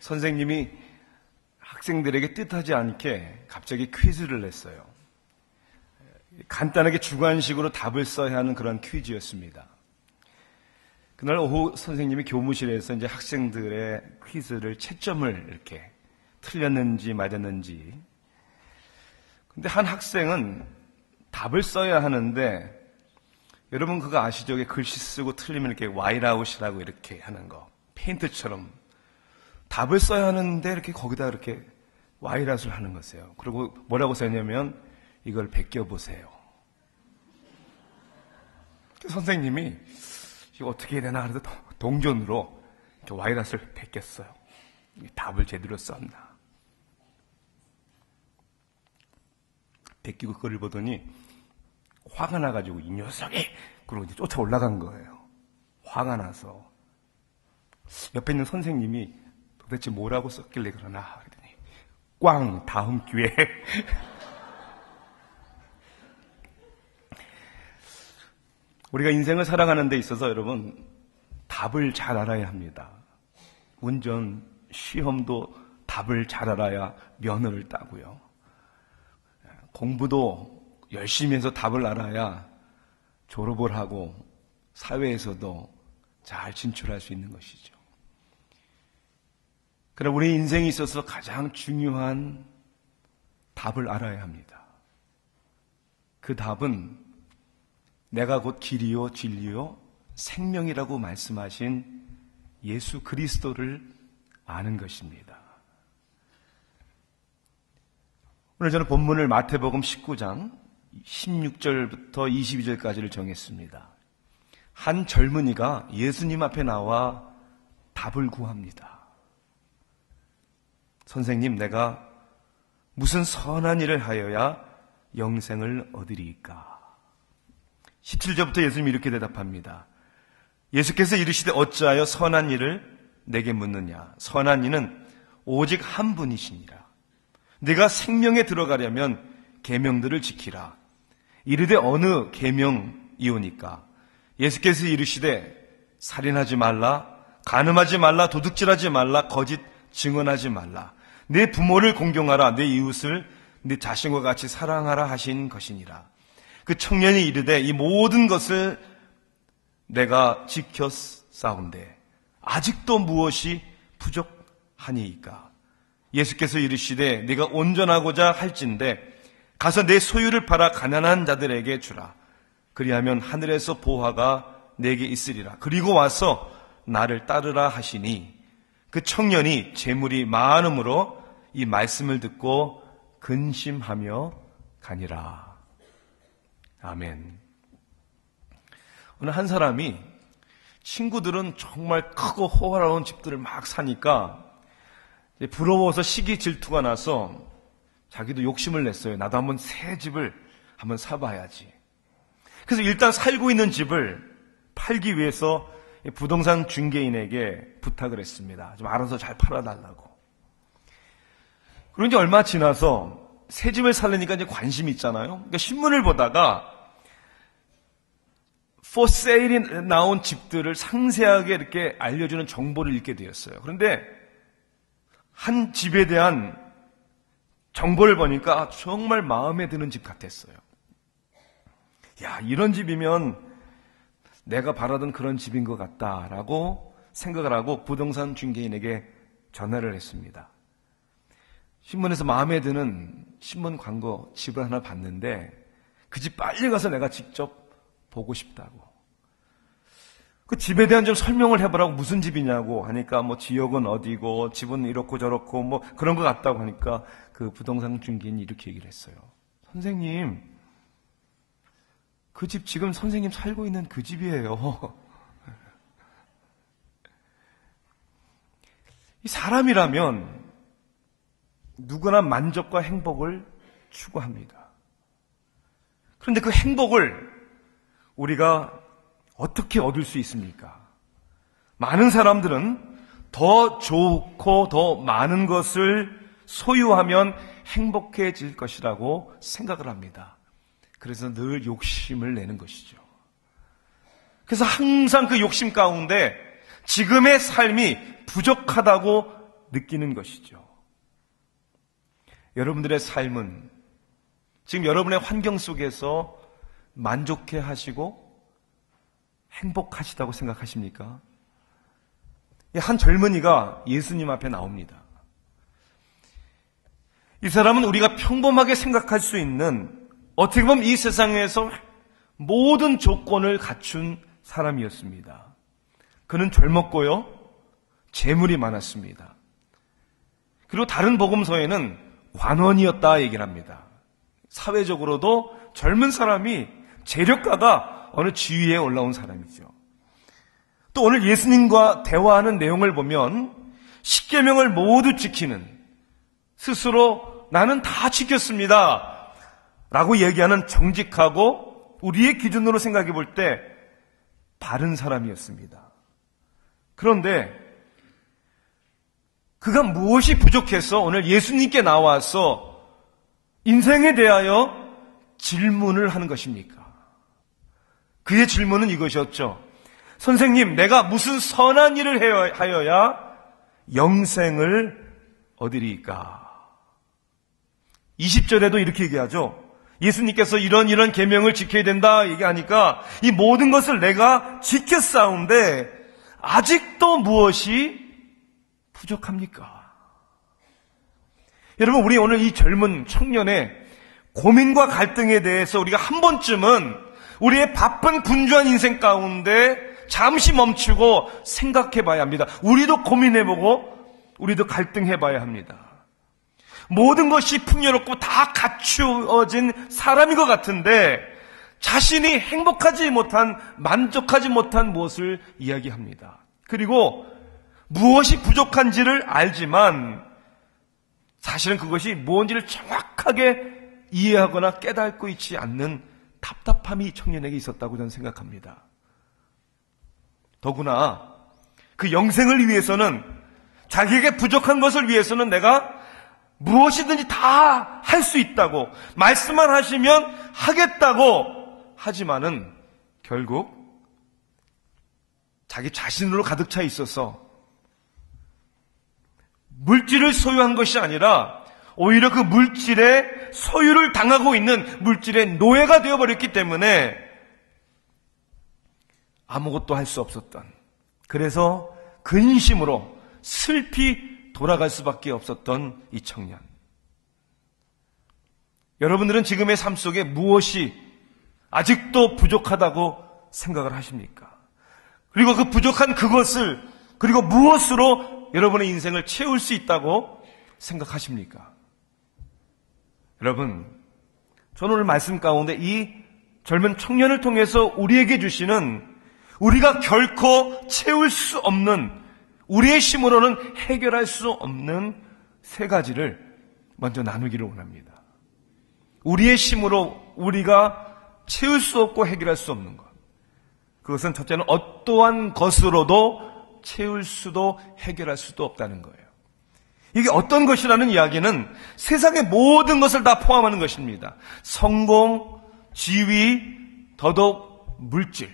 선생님이 학생들에게 뜻하지 않게 갑자기 퀴즈를 냈어요. 간단하게 주관식으로 답을 써야 하는 그런 퀴즈였습니다. 그날 오후 선생님이 교무실에서 이제 학생들의 퀴즈를 채점을 이렇게 틀렸는지 맞았는지. 근데 한 학생은 답을 써야 하는데, 여러분 그거 아시죠? 글씨 쓰고 틀리면 이렇게 와이트아웃이라고 이렇게 하는 거. 페인트처럼. 답을 써야 하는데 이렇게 거기다 이렇게 와이트아웃을 하는 거세요. 그리고 뭐라고 썼냐면, 이걸 베껴보세요. 선생님이 이거 어떻게 해야 되나 하면서 동전으로 이렇게 와이트아웃을 베꼈어요. 답을 제대로 썼나. 베끼고 그걸 보더니 화가 나가지고 이 녀석이 그러고 이제 쫓아 올라간 거예요. 화가 나서. 옆에 있는 선생님이 도대체 뭐라고 썼길래 그러나 그랬더니 꽝 다음 기회에. 우리가 인생을 살아가는 데 있어서 여러분 답을 잘 알아야 합니다. 운전, 시험도 답을 잘 알아야 면허를 따고요. 공부도 열심히 해서 답을 알아야 졸업을 하고 사회에서도 잘 진출할 수 있는 것이죠. 그러나 우리 인생에 있어서 가장 중요한 답을 알아야 합니다. 그 답은 내가 곧 길이요 진리요 생명이라고 말씀하신 예수 그리스도를 아는 것입니다. 오늘 저는 본문을 마태복음 19장 16절부터 22절까지를 정했습니다. 한 젊은이가 예수님 앞에 나와 답을 구합니다. 선생님, 내가 무슨 선한 일을 하여야 영생을 얻으리이까? 17절부터 예수님이 이렇게 대답합니다. 예수께서 이르시되 어찌하여 선한 일을 내게 묻느냐? 선한 이는 오직 한 분이시니라. 네가 생명에 들어가려면 계명들을 지키라. 이르되 어느 계명이오니까? 예수께서 이르시되 살인하지 말라, 간음하지 말라, 도둑질하지 말라, 거짓 증언하지 말라. 네 부모를 공경하라, 네 이웃을 네 자신과 같이 사랑하라 하신 것이니라. 그 청년이 이르되 이 모든 것을 내가 지켰사온데 아직도 무엇이 부족하니이까? 예수께서 이르시되 네가 온전하고자 할진대 가서 내 소유를 팔아 가난한 자들에게 주라. 그리하면 하늘에서 보화가 내게 있으리라. 그리고 와서 나를 따르라 하시니 그 청년이 재물이 많음으로 이 말씀을 듣고 근심하며 가니라. 아멘. 어느 한 사람이 친구들은 정말 크고 호화로운 집들을 막 사니까 부러워서 시기 질투가 나서 자기도 욕심을 냈어요. 나도 한번 새 집을 한번 사봐야지. 그래서 일단 살고 있는 집을 팔기 위해서 부동산 중개인에게 부탁을 했습니다. 좀 알아서 잘 팔아달라고. 그런지 얼마 지나서 새 집을 살려니까 이제 관심이 있잖아요. 그러니까 신문을 보다가 for sale이 나온 집들을 상세하게 이렇게 알려주는 정보를 읽게 되었어요. 그런데 한 집에 대한 정보를 보니까 정말 마음에 드는 집 같았어요. 야, 이런 집이면 내가 바라던 그런 집인 것 같다라고 생각을 하고 부동산 중개인에게 전화를 했습니다. 신문에서 마음에 드는 신문 광고 집을 하나 봤는데 그 집 빨리 가서 내가 직접 보고 싶다고. 그 집에 대한 좀 설명을 해보라고. 무슨 집이냐고 하니까 뭐 지역은 어디고 집은 이렇고 저렇고 뭐 그런 것 같다고 하니까 그 부동산 중개인이 이렇게 얘기를 했어요. 선생님, 그 집 지금 선생님 살고 있는 그 집이에요. 이 사람이라면 누구나 만족과 행복을 추구합니다. 그런데 그 행복을 우리가 어떻게 얻을 수 있습니까? 많은 사람들은 더 좋고 더 많은 것을 소유하면 행복해질 것이라고 생각을 합니다. 그래서 늘 욕심을 내는 것이죠. 그래서 항상 그 욕심 가운데 지금의 삶이 부족하다고 느끼는 것이죠. 여러분들의 삶은 지금 여러분의 환경 속에서 만족해 하시고 행복하시다고 생각하십니까? 한 젊은이가 예수님 앞에 나옵니다. 이 사람은 우리가 평범하게 생각할 수 있는, 어떻게 보면 이 세상에서 모든 조건을 갖춘 사람이었습니다. 그는 젊었고요, 재물이 많았습니다. 그리고 다른 복음서에는 관원이었다 얘기를 합니다. 사회적으로도 젊은 사람이 재력가가 어느 지위에 올라온 사람이죠. 또 오늘 예수님과 대화하는 내용을 보면 십계명을 모두 지키는, 스스로 나는 다 지켰습니다 라고 얘기하는 정직하고 우리의 기준으로 생각해 볼 때 바른 사람이었습니다. 그런데 그가 무엇이 부족해서 오늘 예수님께 나와서 인생에 대하여 질문을 하는 것입니까? 그의 질문은 이것이었죠. 선생님, 내가 무슨 선한 일을 하여야 영생을 얻으리까? 20절에도 이렇게 얘기하죠. 예수님께서 이런 계명을 지켜야 된다 얘기하니까 이 모든 것을 내가 지켰사온데 아직도 무엇이 부족합니까? 여러분, 우리 오늘 이 젊은 청년의 고민과 갈등에 대해서 우리가 한 번쯤은 우리의 바쁜 분주한 인생 가운데 잠시 멈추고 생각해 봐야 합니다. 우리도 고민해보고 우리도 갈등해 봐야 합니다. 모든 것이 풍요롭고 다 갖추어진 사람인 것 같은데 자신이 행복하지 못한, 만족하지 못한 무엇을 이야기합니다. 그리고 무엇이 부족한지를 알지만 사실은 그것이 무엇인지를 정확하게 이해하거나 깨닫고 있지 않는 답답함이 청년에게 있었다고 저는 생각합니다. 더구나 그 영생을 위해서는, 자기에게 부족한 것을 위해서는 내가 무엇이든지 다 할 수 있다고, 말씀만 하시면 하겠다고 하지만은 결국 자기 자신으로 가득 차 있어서 물질을 소유한 것이 아니라 오히려 그 물질의 소유를 당하고 있는 물질의 노예가 되어버렸기 때문에 아무것도 할 수 없었던, 그래서 근심으로 슬피 돌아갈 수밖에 없었던 이 청년. 여러분들은 지금의 삶 속에 무엇이 아직도 부족하다고 생각을 하십니까? 그리고 그 부족한 그것을, 그리고 무엇으로 여러분의 인생을 채울 수 있다고 생각하십니까? 여러분, 저는 오늘 말씀 가운데 이 젊은 청년을 통해서 우리에게 주시는, 우리가 결코 채울 수 없는, 우리의 힘으로는 해결할 수 없는 세 가지를 먼저 나누기를 원합니다. 우리의 힘으로 우리가 채울 수 없고 해결할 수 없는 것. 그것은 첫째는 어떠한 것으로도 채울 수도 해결할 수도 없다는 거예요. 이게 어떤 것이라는 이야기는 세상의 모든 것을 다 포함하는 것입니다. 성공, 지위, 더더욱 물질.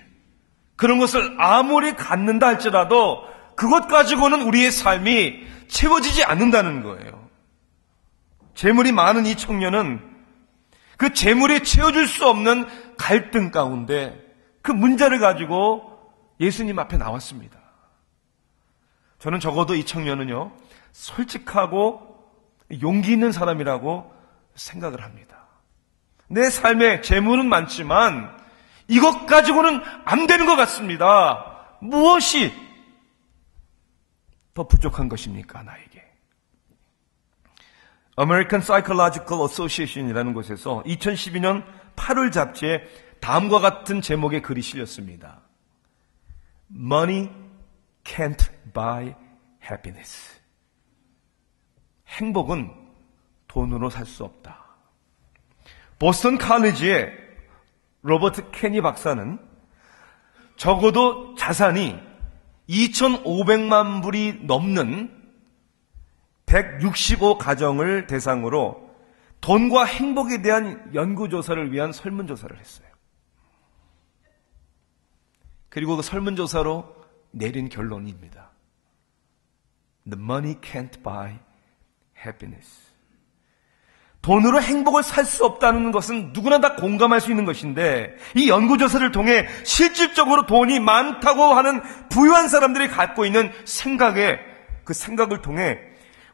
그런 것을 아무리 갖는다 할지라도 그것 가지고는 우리의 삶이 채워지지 않는다는 거예요. 재물이 많은 이 청년은 그 재물이 채워줄 수 없는 갈등 가운데 그 문제를 가지고 예수님 앞에 나왔습니다. 저는 적어도 이 청년은요, 솔직하고 용기 있는 사람이라고 생각을 합니다. 내 삶에 재물은 많지만 이것 가지고는 안 되는 것 같습니다. 무엇이 더 부족한 것입니까, 나에게? American Psychological Association이라는 곳에서 2012년 8월 잡지에 다음과 같은 제목의 글이 실렸습니다. Money can't buy happiness. 행복은 돈으로 살 수 없다. 보스턴 칼리지의 로버트 케니 박사는 적어도 자산이 2,500만 불이 넘는 165가정을 대상으로 돈과 행복에 대한 연구조사를 위한 설문조사를 했어요. 그리고 그 설문조사로 내린 결론입니다. The money can't buy happiness. 돈으로 행복을 살 수 없다는 것은 누구나 다 공감할 수 있는 것인데, 이 연구조사를 통해 실질적으로 돈이 많다고 하는 부유한 사람들이 갖고 있는 그 생각을 통해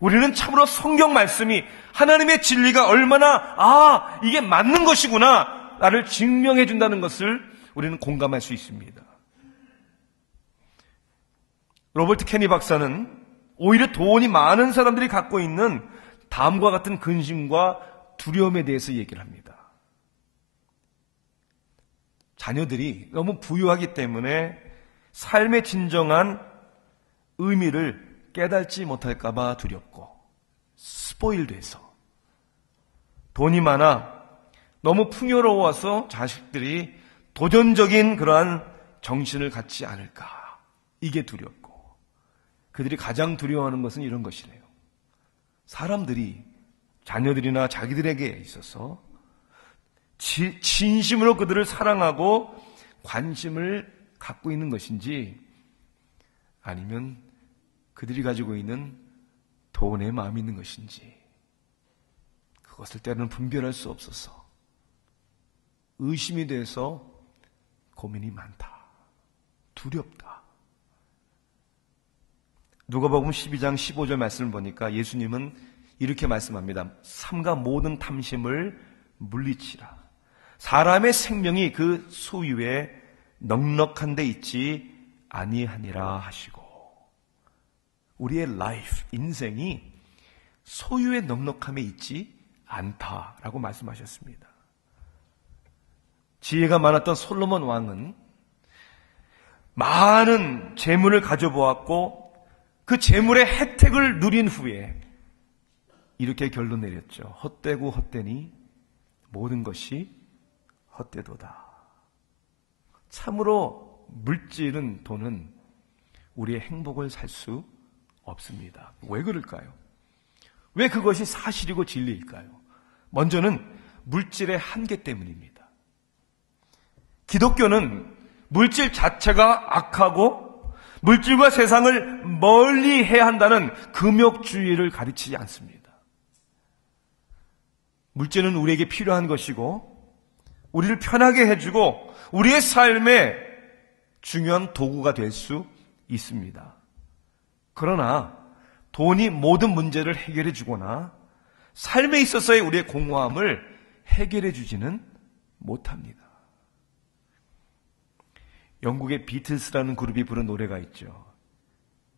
우리는 참으로 성경 말씀이 하나님의 진리가 얼마나 이게 맞는 것이구나 나를 증명해 준다는 것을 우리는 공감할 수 있습니다. 로버트 케니 박사는 오히려 돈이 많은 사람들이 갖고 있는 다음과 같은 근심과 두려움에 대해서 얘기를 합니다. 자녀들이 너무 부유하기 때문에 삶의 진정한 의미를 깨닫지 못할까 봐 두렵고, 스포일돼서 돈이 많아 너무 풍요로워서 자식들이 도전적인 그러한 정신을 갖지 않을까, 이게 두렵고, 그들이 가장 두려워하는 것은 이런 것이래요. 사람들이 자녀들이나 자기들에게 있어서 진심으로 그들을 사랑하고 관심을 갖고 있는 것인지, 아니면 그들이 가지고 있는 돈의 마음이 있는 것인지, 그것을 때로는 분별할 수 없어서 의심이 돼서 고민이 많다, 두렵다. 누가복음 12장 15절 말씀을 보니까 예수님은 이렇게 말씀합니다. 삼가 모든 탐심을 물리치라. 사람의 생명이 그 소유에 넉넉한 데 있지 아니하니라 하시고, 우리의 라이프, 인생이 소유의 넉넉함에 있지 않다라고 말씀하셨습니다. 지혜가 많았던 솔로몬 왕은 많은 재물을 가져보았고, 그 재물의 혜택을 누린 후에 이렇게 결론 내렸죠. 헛되고 헛되니 모든 것이 헛되도다. 참으로 물질은, 돈은 우리의 행복을 살 수 없습니다. 왜 그럴까요? 왜 그것이 사실이고 진리일까요? 먼저는 물질의 한계 때문입니다. 기독교는 물질 자체가 악하고 물질과 세상을 멀리 해야 한다는 금욕주의를 가르치지 않습니다. 물질은 우리에게 필요한 것이고 우리를 편하게 해주고 우리의 삶의 중요한 도구가 될 수 있습니다. 그러나 돈이 모든 문제를 해결해 주거나 삶에 있어서의 우리의 공허함을 해결해 주지는 못합니다. 영국의 비틀스라는 그룹이 부른 노래가 있죠.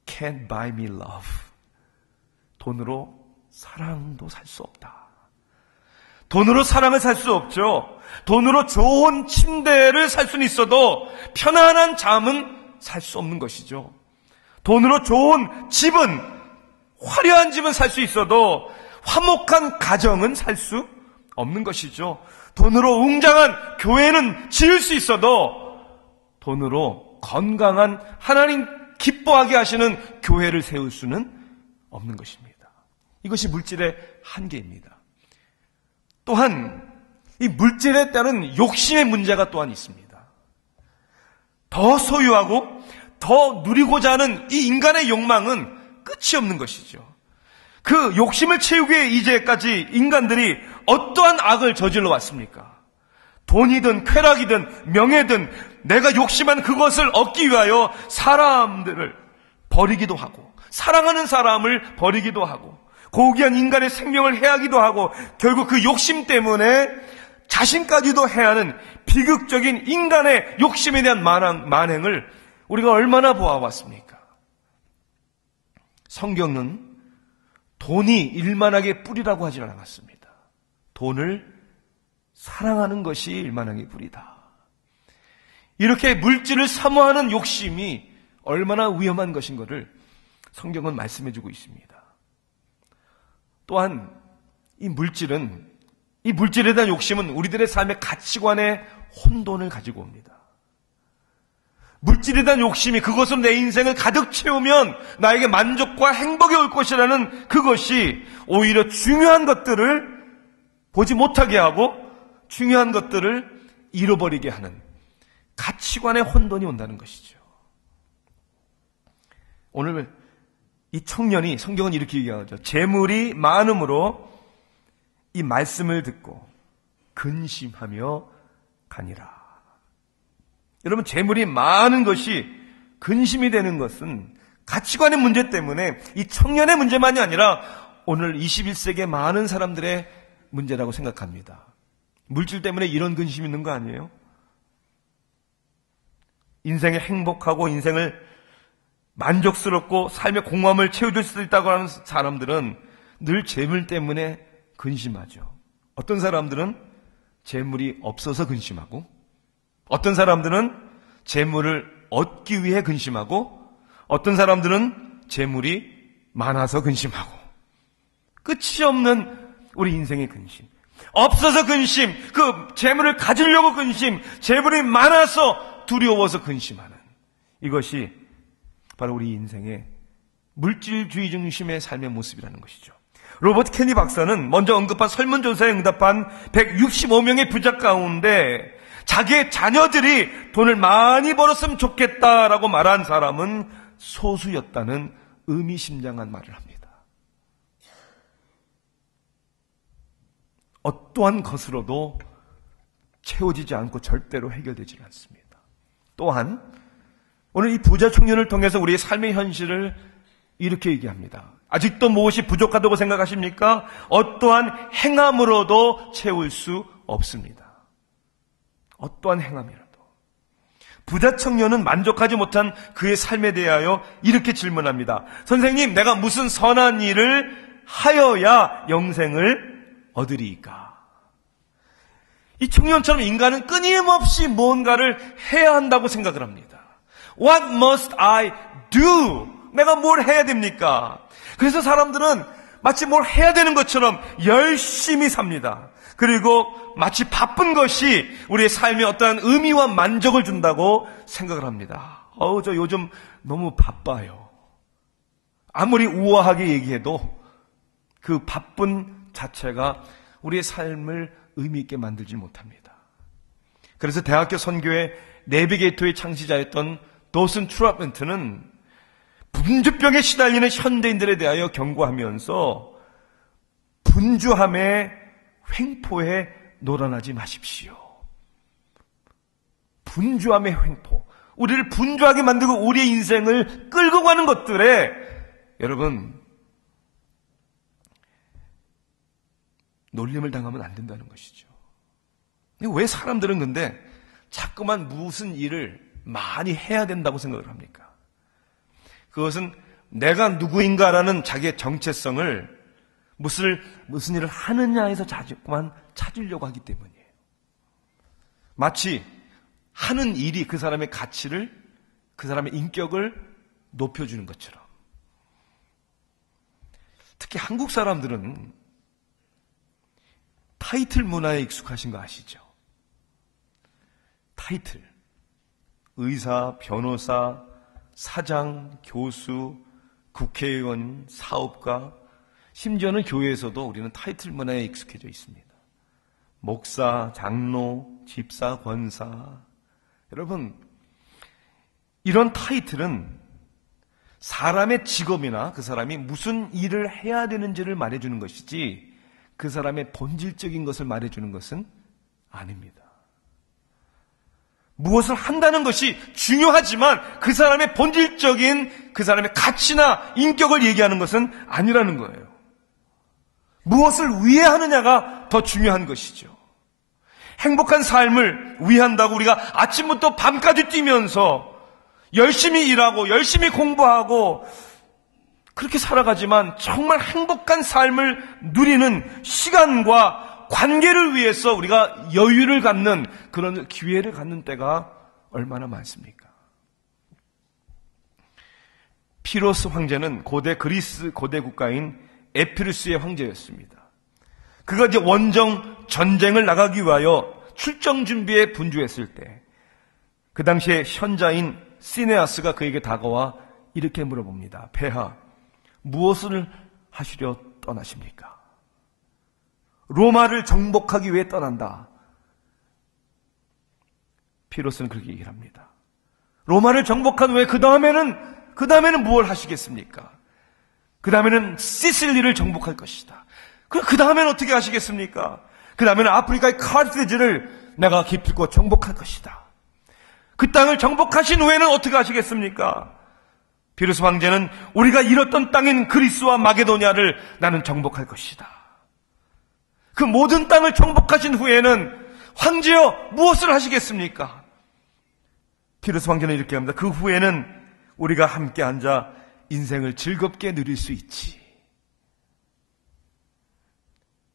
Can't buy me love. 돈으로 사랑도 살 수 없다. 돈으로 사랑을 살 수 없죠. 돈으로 좋은 침대를 살 수는 있어도 편안한 잠은 살 수 없는 것이죠. 돈으로 좋은 집은, 화려한 집은 살 수 있어도 화목한 가정은 살 수 없는 것이죠. 돈으로 웅장한 교회는 지을 수 있어도 돈으로 건강한, 하나님 기뻐하게 하시는 교회를 세울 수는 없는 것입니다. 이것이 물질의 한계입니다. 또한 이 물질에 따른 욕심의 문제가 또한 있습니다. 더 소유하고 더 누리고자 하는 이 인간의 욕망은 끝이 없는 것이죠. 그 욕심을 채우기 위해 이제까지 인간들이 어떠한 악을 저질러 왔습니까? 돈이든 쾌락이든 명예든 내가 욕심한 그것을 얻기 위하여 사람들을 버리기도 하고, 사랑하는 사람을 버리기도 하고, 고귀한 인간의 생명을 해하기도 하고, 결국 그 욕심 때문에 자신까지도 해하는 비극적인 인간의 욕심에 대한 만행을 우리가 얼마나 보아왔습니까? 성경은 돈이 일만하게 뿌리라고 하지 않았습니다. 돈을 사랑하는 것이 일만하게 뿌리다. 이렇게 물질을 사모하는 욕심이 얼마나 위험한 것인 것을 성경은 말씀해주고 있습니다. 또한 이 물질에 대한 욕심은 우리들의 삶의 가치관에 혼돈을 가지고 옵니다. 물질에 대한 욕심이, 그것으로 내 인생을 가득 채우면 나에게 만족과 행복이 올 것이라는 그것이 오히려 중요한 것들을 보지 못하게 하고 중요한 것들을 잃어버리게 하는 가치관의 혼돈이 온다는 것이죠. 오늘 이 청년이, 성경은 이렇게 얘기하죠. 재물이 많음으로 이 말씀을 듣고 근심하며 가니라. 여러분, 재물이 많은 것이 근심이 되는 것은 가치관의 문제 때문에 이 청년의 문제만이 아니라 오늘 21세기의 많은 사람들의 문제라고 생각합니다. 물질 때문에 이런 근심이 있는 거 아니에요? 인생에 행복하고 인생을 만족스럽고 삶의 공허함을 채워줄 수 있다고 하는 사람들은 늘 재물 때문에 근심하죠. 어떤 사람들은 재물이 없어서 근심하고, 어떤 사람들은 재물을 얻기 위해 근심하고, 어떤 사람들은 재물이 많아서 근심하고, 끝이 없는 우리 인생의 근심. 없어서 근심, 그 재물을 가지려고 근심, 재물이 많아서 두려워서 근심하는, 이것이 바로 우리 인생의 물질주의 중심의 삶의 모습이라는 것이죠. 로버트 케니 박사는 먼저 언급한 설문조사에 응답한 165명의 부자 가운데 자기의 자녀들이 돈을 많이 벌었으면 좋겠다라고 말한 사람은 소수였다는 의미심장한 말을 합니다. 어떠한 것으로도 채워지지 않고 절대로 해결되지 않습니다. 또한 오늘 이 부자 청년을 통해서 우리의 삶의 현실을 이렇게 얘기합니다. 아직도 무엇이 부족하다고 생각하십니까? 어떠한 행함으로도 채울 수 없습니다. 어떠한 행함이라도. 부자 청년은 만족하지 못한 그의 삶에 대하여 이렇게 질문합니다. 선생님, 내가 무슨 선한 일을 하여야 영생을 얻으리이까? 이 청년처럼 인간은 끊임없이 뭔가를 해야 한다고 생각을 합니다. What must I do? 내가 뭘 해야 됩니까? 그래서 사람들은 마치 뭘 해야 되는 것처럼 열심히 삽니다. 그리고 마치 바쁜 것이 우리의 삶에 어떠한 의미와 만족을 준다고 생각을 합니다. 저 요즘 너무 바빠요. 아무리 우아하게 얘기해도 그 바쁜 자체가 우리의 삶을 의미 있게 만들지 못합니다. 그래서 대학교 선교회 내비게이터의 창시자였던 도슨 트라벤트는 분주병에 시달리는 현대인들에 대하여 경고하면서 분주함의 횡포에 놀아나지 마십시오. 분주함의 횡포, 우리를 분주하게 만들고 우리의 인생을 끌고 가는 것들에 여러분 놀림을 당하면 안 된다는 것이죠. 왜 사람들은 근데 자꾸만 무슨 일을 많이 해야 된다고 생각을 합니까? 그것은 내가 누구인가라는 자기의 정체성을 무슨 일을 하느냐에서 자꾸만 찾으려고 하기 때문이에요. 마치 하는 일이 그 사람의 가치를, 그 사람의 인격을 높여주는 것처럼. 특히 한국 사람들은 타이틀 문화에 익숙하신 거 아시죠? 타이틀. 의사, 변호사, 사장, 교수, 국회의원, 사업가, 심지어는 교회에서도 우리는 타이틀 문화에 익숙해져 있습니다. 목사, 장로, 집사, 권사. 여러분, 이런 타이틀은 사람의 직업이나 그 사람이 무슨 일을 해야 되는지를 말해주는 것이지 그 사람의 본질적인 것을 말해주는 것은 아닙니다. 무엇을 한다는 것이 중요하지만 그 사람의 본질적인 그 사람의 가치나 인격을 얘기하는 것은 아니라는 거예요. 무엇을 위해 하느냐가 더 중요한 것이죠. 행복한 삶을 위한다고 우리가 아침부터 밤까지 뛰면서 열심히 일하고 열심히 공부하고 그렇게 살아가지만 정말 행복한 삶을 누리는 시간과 관계를 위해서 우리가 여유를 갖는 그런 기회를 갖는 때가 얼마나 많습니까? 피로스 황제는 고대 그리스 고대 국가인 에피루스의 황제였습니다. 그가 이제 원정 전쟁을 나가기 위하여 출정 준비에 분주했을 때 그 당시에 현자인 시네아스가 그에게 다가와 이렇게 물어봅니다. 폐하, 무엇을 하시려 떠나십니까? 로마를 정복하기 위해 떠난다. 피로스는 그렇게 얘기를 합니다. 로마를 정복한 후에 그 다음에는 무엇을 하시겠습니까? 그 다음에는 시실리를 정복할 것이다. 그 다음에는 어떻게 하시겠습니까? 그 다음에는 아프리카의 카르티지를 내가 기필코 정복할 것이다. 그 땅을 정복하신 후에는 어떻게 하시겠습니까? 비로소 황제는 우리가 잃었던 땅인 그리스와 마게도냐를 나는 정복할 것이다. 그 모든 땅을 정복하신 후에는 황제여 무엇을 하시겠습니까? 비로소 황제는 이렇게 합니다. 그 후에는 우리가 함께 앉아 인생을 즐겁게 누릴 수 있지.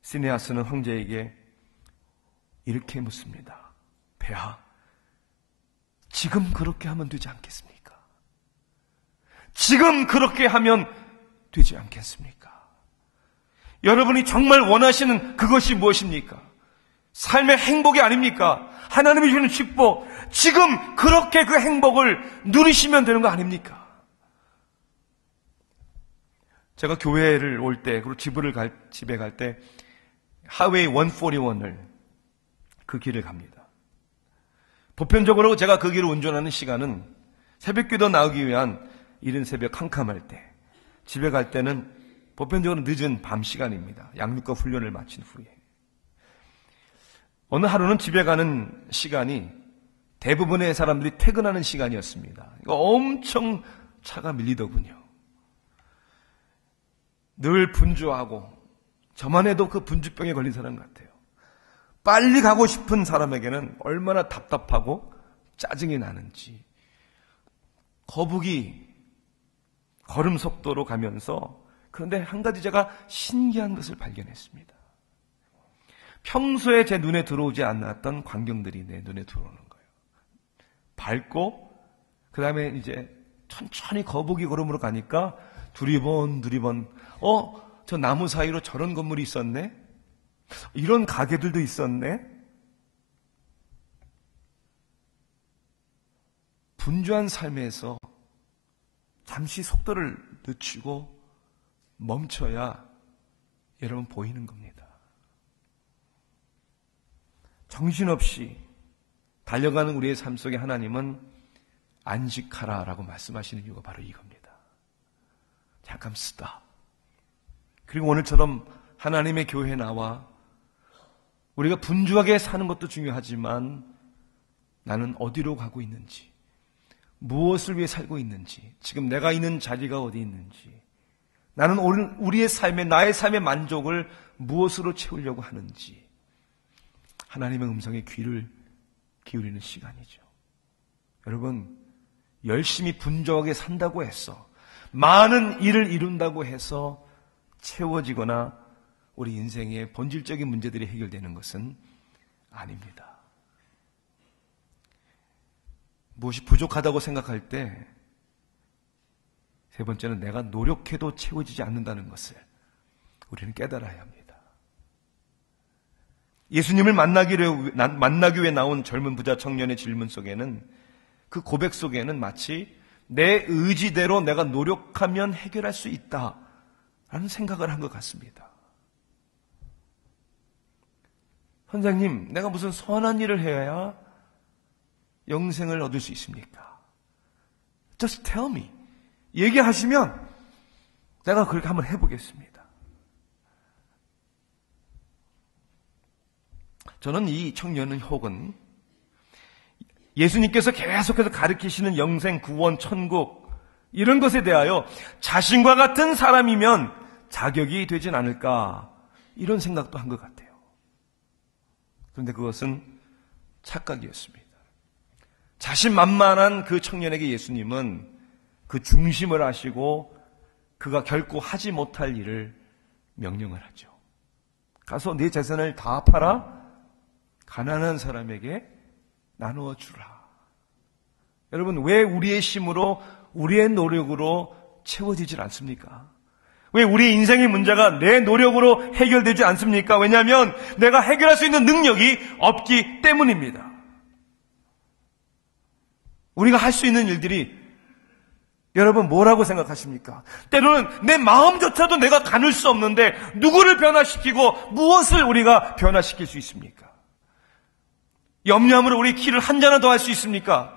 시네아스는 황제에게 이렇게 묻습니다. 폐하, 지금 그렇게 하면 되지 않겠습니까? 지금 그렇게 하면 되지 않겠습니까? 여러분이 정말 원하시는 그것이 무엇입니까? 삶의 행복이 아닙니까? 하나님이 주시는 축복, 지금 그렇게 그 행복을 누리시면 되는 거 아닙니까? 제가 교회를 올 때, 그리고 집에 갈 때 하웨이 141을 그 길을 갑니다. 보편적으로 제가 그 길을 운전하는 시간은 새벽기도 나오기 위한 이른 새벽 캄캄할 때, 집에 갈 때는 보편적으로 늦은 밤 시간입니다. 양육과 훈련을 마친 후에. 어느 하루는 집에 가는 시간이 대부분의 사람들이 퇴근하는 시간이었습니다. 이거 엄청 차가 밀리더군요. 늘 분주하고 저만 해도 그 분주병에 걸린 사람 같아요. 빨리 가고 싶은 사람에게는 얼마나 답답하고 짜증이 나는지. 거북이 걸음 속도로 가면서, 그런데 한 가지 제가 신기한 것을 발견했습니다. 평소에 제 눈에 들어오지 않았던 광경들이 내 눈에 들어오는 거예요. 밟고 그 다음에 이제 천천히 거북이 걸음으로 가니까 두리번 저 나무 사이로 저런 건물이 있었네? 이런 가게들도 있었네? 분주한 삶에서 잠시 속도를 늦추고 멈춰야 여러분 보이는 겁니다. 정신없이 달려가는 우리의 삶 속에 하나님은 안식하라라고 말씀하시는 이유가 바로 이겁니다. 잠깐 스탑. 그리고 오늘처럼 하나님의 교회에 나와 우리가 분주하게 사는 것도 중요하지만 나는 어디로 가고 있는지, 무엇을 위해 살고 있는지, 지금 내가 있는 자리가 어디 있는지, 나는 우리의 삶에, 나의 삶의 만족을 무엇으로 채우려고 하는지, 하나님의 음성에 귀를 기울이는 시간이죠. 여러분, 열심히 분주하게 산다고 해서, 많은 일을 이룬다고 해서 채워지거나 우리 인생의 본질적인 문제들이 해결되는 것은 아닙니다. 무엇이 부족하다고 생각할 때, 세 번째는 내가 노력해도 채워지지 않는다는 것을 우리는 깨달아야 합니다. 예수님을 만나기 위해 나온 젊은 부자 청년의 질문 속에는, 그 고백 속에는 마치 내 의지대로 내가 노력하면 해결할 수 있다라는 생각을 한 것 같습니다. 선생님, 내가 무슨 선한 일을 해야 영생을 얻을 수 있습니까? Just tell me. 얘기하시면 내가 그렇게 한번 해보겠습니다. 저는 이 청년은 혹은 예수님께서 계속해서 가르치시는 영생, 구원, 천국 이런 것에 대하여 자신과 같은 사람이면 자격이 되진 않을까, 이런 생각도 한 것 같아요. 그런데 그것은 착각이었습니다. 자신만만한 그 청년에게 예수님은 그 중심을 아시고 그가 결코 하지 못할 일을 명령을 하죠. 가서 네 재산을 다 팔아 가난한 사람에게 나누어 주라. 여러분, 왜 우리의 힘으로, 우리의 노력으로 채워지질 않습니까? 왜 우리의 인생의 문제가 내 노력으로 해결되지 않습니까? 왜냐하면 내가 해결할 수 있는 능력이 없기 때문입니다. 우리가 할 수 있는 일들이, 여러분 뭐라고 생각하십니까? 때로는 내 마음조차도 내가 가눌 수 없는데 누구를 변화시키고 무엇을 우리가 변화시킬 수 있습니까? 염려함으로 우리 키를 한 잔을 더 할 수 있습니까?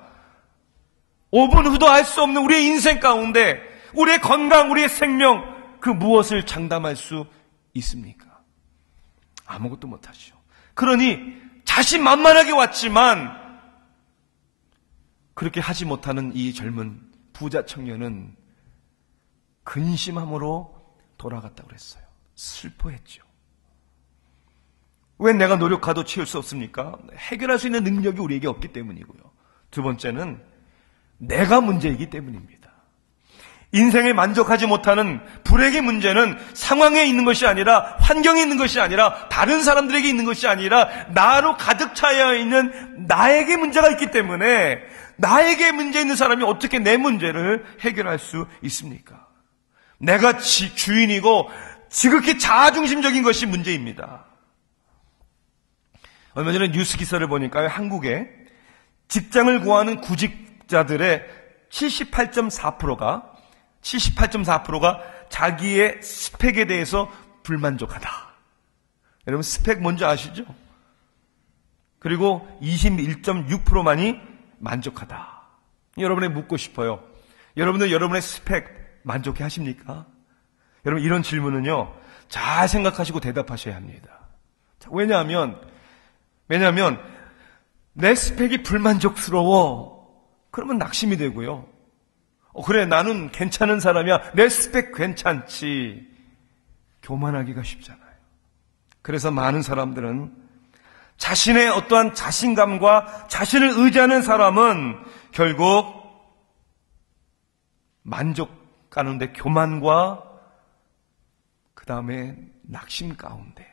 5분 후도 할 수 없는 우리의 인생 가운데 우리의 건강, 우리의 생명, 그 무엇을 장담할 수 있습니까? 아무것도 못하죠. 그러니 자신만만하게 왔지만 그렇게 하지 못하는 이 젊은 부자 청년은 근심함으로 돌아갔다고 그랬어요. 슬퍼했죠. 왜 내가 노력하도 채울 수 없습니까? 해결할 수 있는 능력이 우리에게 없기 때문이고요. 두 번째는 내가 문제이기 때문입니다. 인생에 만족하지 못하는 불행의 문제는 상황에 있는 것이 아니라, 환경에 있는 것이 아니라, 다른 사람들에게 있는 것이 아니라 나로 가득 차여 있는 나에게 문제가 있기 때문에, 나에게 문제 있는 사람이 어떻게 내 문제를 해결할 수 있습니까? 내가 주인이고 지극히 자아중심적인 것이 문제입니다. 얼마 전에 뉴스 기사를 보니까요, 한국에 직장을 구하는 구직자들의 78.4%가 자기의 스펙에 대해서 불만족하다. 여러분, 스펙 뭔지 아시죠? 그리고 21.6%만이 만족하다. 여러분에게 묻고 싶어요. 여러분들 여러분의 스펙 만족해 하십니까? 여러분, 이런 질문은요, 잘 생각하시고 대답하셔야 합니다. 왜냐하면 내 스펙이 불만족스러워. 그러면 낙심이 되고요. 그래, 나는 괜찮은 사람이야. 내 스펙 괜찮지. 교만하기가 쉽잖아요. 그래서 많은 사람들은 자신의 어떠한 자신감과 자신을 의지하는 사람은 결국 만족 가운데 교만과 그 다음에 낙심 가운데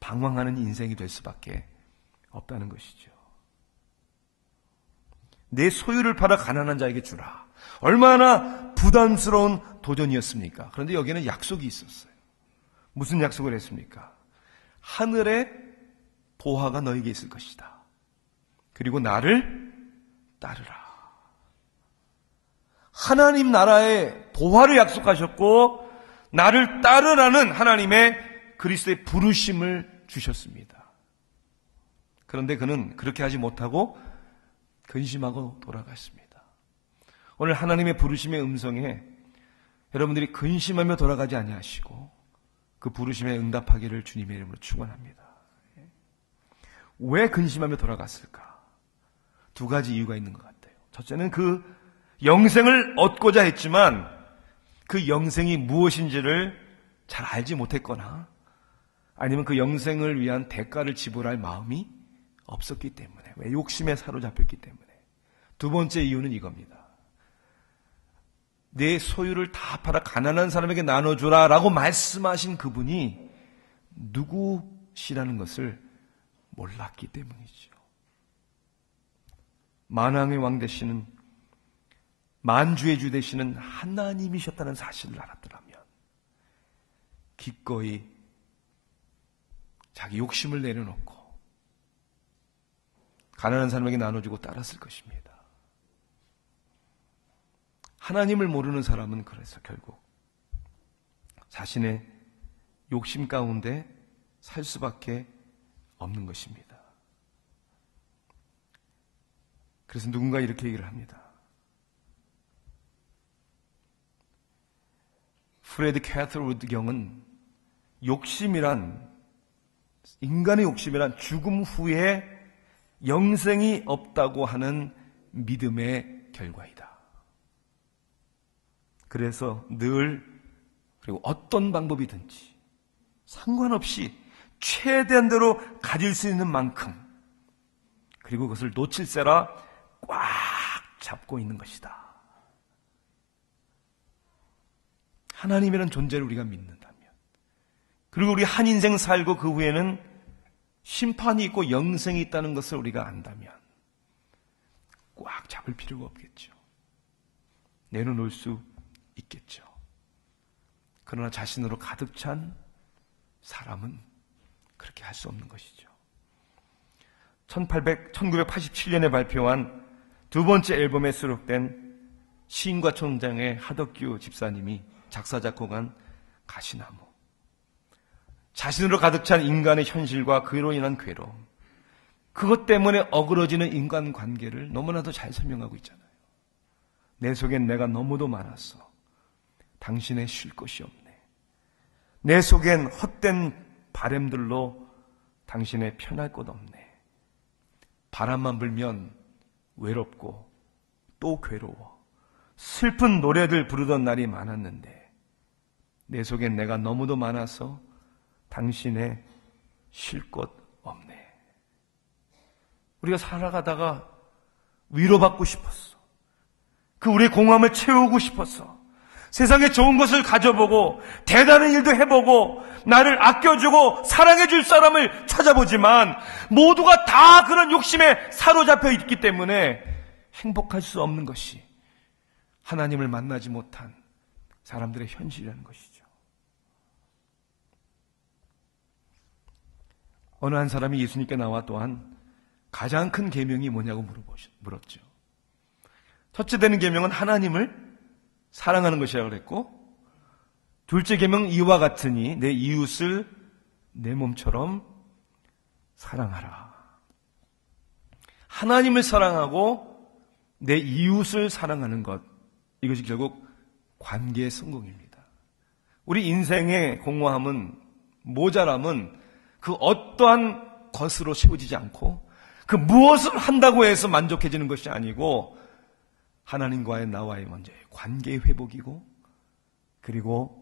방황하는 인생이 될 수밖에 없다는 것이죠. 내 소유를 팔아 가난한 자에게 주라. 얼마나 부담스러운 도전이었습니까? 그런데 여기에는 약속이 있었어요. 무슨 약속을 했습니까? 하늘의 보화가 너에게 있을 것이다. 그리고 나를 따르라. 하나님 나라의 보화를 약속하셨고 나를 따르라는 하나님의 그리스도의 부르심을 주셨습니다. 그런데 그는 그렇게 하지 못하고 근심하고 돌아갔습니다. 오늘 하나님의 부르심의 음성에 여러분들이 근심하며 돌아가지 아니하시고 그 부르심에 응답하기를 주님의 이름으로 축원합니다. 왜 근심하며 돌아갔을까? 두 가지 이유가 있는 것 같아요. 첫째는 그 영생을 얻고자 했지만 그 영생이 무엇인지를 잘 알지 못했거나 아니면 그 영생을 위한 대가를 지불할 마음이 없었기 때문에, 왜 욕심에 사로잡혔기 때문에. 두 번째 이유는 이겁니다. 내 소유를 다 팔아 가난한 사람에게 나눠주라 라고 말씀하신 그분이 누구시라는 것을 몰랐기 때문이죠. 만왕의 왕 되시는, 만주의 주 되시는 하나님이셨다는 사실을 알았더라면 기꺼이 자기 욕심을 내려놓고 가난한 사람에게 나눠주고 따랐을 것입니다. 하나님을 모르는 사람은 그래서 결국 자신의 욕심 가운데 살 수밖에 없는 것입니다. 그래서 누군가 이렇게 얘기를 합니다. 프레드 캐서우드 경은 인간의 욕심이란 죽음 후에 영생이 없다고 하는 믿음의 결과이다. 그래서 그리고 어떤 방법이든지 상관없이 최대한대로 가질 수 있는 만큼, 그리고 그것을 놓칠세라 꽉 잡고 있는 것이다. 하나님이라는 존재를 우리가 믿는다면, 그리고 우리 한 인생 살고 그 후에는 심판이 있고 영생이 있다는 것을 우리가 안다면 꽉 잡을 필요가 없겠죠. 내려놓을 수 있겠죠. 그러나 자신으로 가득 찬 사람은 그렇게 할 수 없는 것이죠. 1987년에 발표한 두 번째 앨범에 수록된 시인과 촌장의 하덕규 집사님이 작사 작곡한 가시나무, 자신으로 가득 찬 인간의 현실과 그로 인한 괴로움, 그것 때문에 어그러지는 인간관계를 너무나도 잘 설명하고 있잖아요. 내 속엔 내가 너무도 많았어. 당신의 쉴 곳이 없네. 내 속엔 헛된 바램들로 당신의 편할 곳 없네. 바람만 불면 외롭고 또 괴로워. 슬픈 노래들 부르던 날이 많았는데 내 속엔 내가 너무도 많아서 당신의 쉴 곳 없네. 우리가 살아가다가 위로받고 싶었어. 그 우리의 공허함을 채우고 싶었어. 세상에 좋은 것을 가져보고 대단한 일도 해보고 나를 아껴주고 사랑해줄 사람을 찾아보지만 모두가 다 그런 욕심에 사로잡혀 있기 때문에 행복할 수 없는 것이 하나님을 만나지 못한 사람들의 현실이라는 것이죠. 어느 한 사람이 예수님께 나와 또한 가장 큰 계명이 뭐냐고 물었죠. 첫째 되는 계명은 하나님을 사랑하는 것이라고 그랬고, 둘째 계명은 이와 같으니 내 이웃을 내 몸처럼 사랑하라. 하나님을 사랑하고 내 이웃을 사랑하는 것, 이것이 결국 관계의 성공입니다. 우리 인생의 공허함은, 모자람은 그 어떠한 것으로 채워지지 않고 그 무엇을 한다고 해서 만족해지는 것이 아니고 하나님과의 나와의 먼저의 관계의 회복이고, 그리고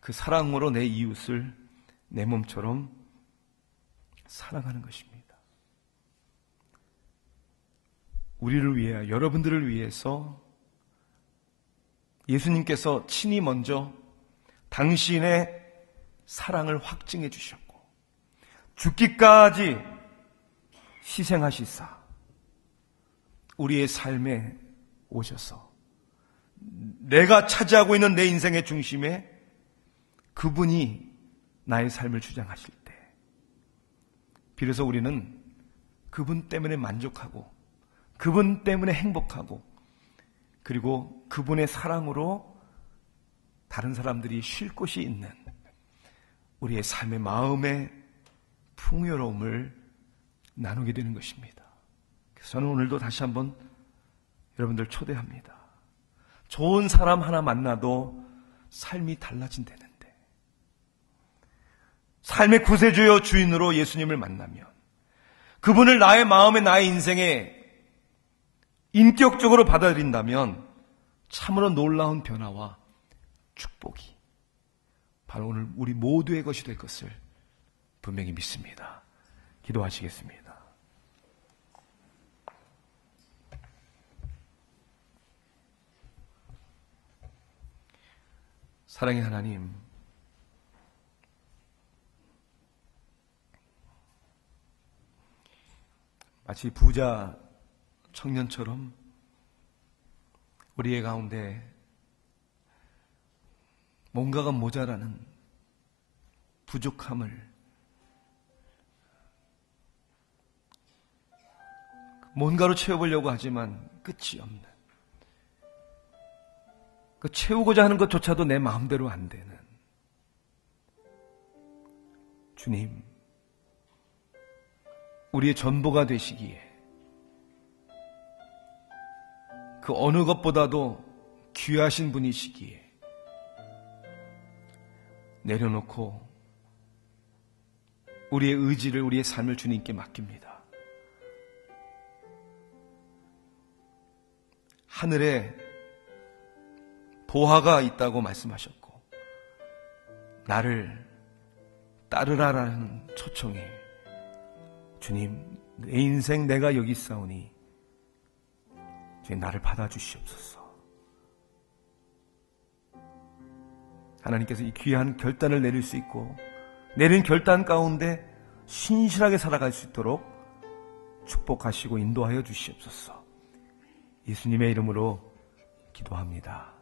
그 사랑으로 내 이웃을 내 몸처럼 사랑하는 것입니다. 우리를 위해, 여러분들을 위해서 예수님께서 친히 먼저 당신의 사랑을 확증해 주셨고 죽기까지 희생하시사 우리의 삶에 오셔서 내가 차지하고 있는 내 인생의 중심에 그분이 나의 삶을 주장하실 때 비로소 우리는 그분 때문에 만족하고 그분 때문에 행복하고, 그리고 그분의 사랑으로 다른 사람들이 쉴 곳이 있는 우리의 삶의 마음의 풍요로움을 나누게 되는 것입니다. 그래서 저는 오늘도 다시 한번 여러분들 초대합니다. 좋은 사람 하나 만나도 삶이 달라진다는데, 삶의 구세주여 주인으로 예수님을 만나면 그분을 나의 마음에, 나의 인생에 인격적으로 받아들인다면 참으로 놀라운 변화와 축복이 바로 오늘 우리 모두의 것이 될 것을 분명히 믿습니다. 기도하시겠습니다. 사랑의 하나님, 마치 부자 청년처럼 우리의 가운데 뭔가가 모자라는 부족함을 뭔가로 채워보려고 하지만 끝이 없는, 그 채우고자 하는 것조차도 내 마음대로 안 되는 주님, 우리의 전부가 되시기에 그 어느 것보다도 귀하신 분이시기에 내려놓고 우리의 의지를, 우리의 삶을 주님께 맡깁니다. 하늘에 보화가 있다고 말씀하셨고 나를 따르라라는 초청에 주님, 내 인생 내가 여기 있사오니 주님 나를 받아주시옵소서. 하나님께서 이 귀한 결단을 내릴 수 있고 내린 결단 가운데 신실하게 살아갈 수 있도록 축복하시고 인도하여 주시옵소서. 예수님의 이름으로 기도합니다.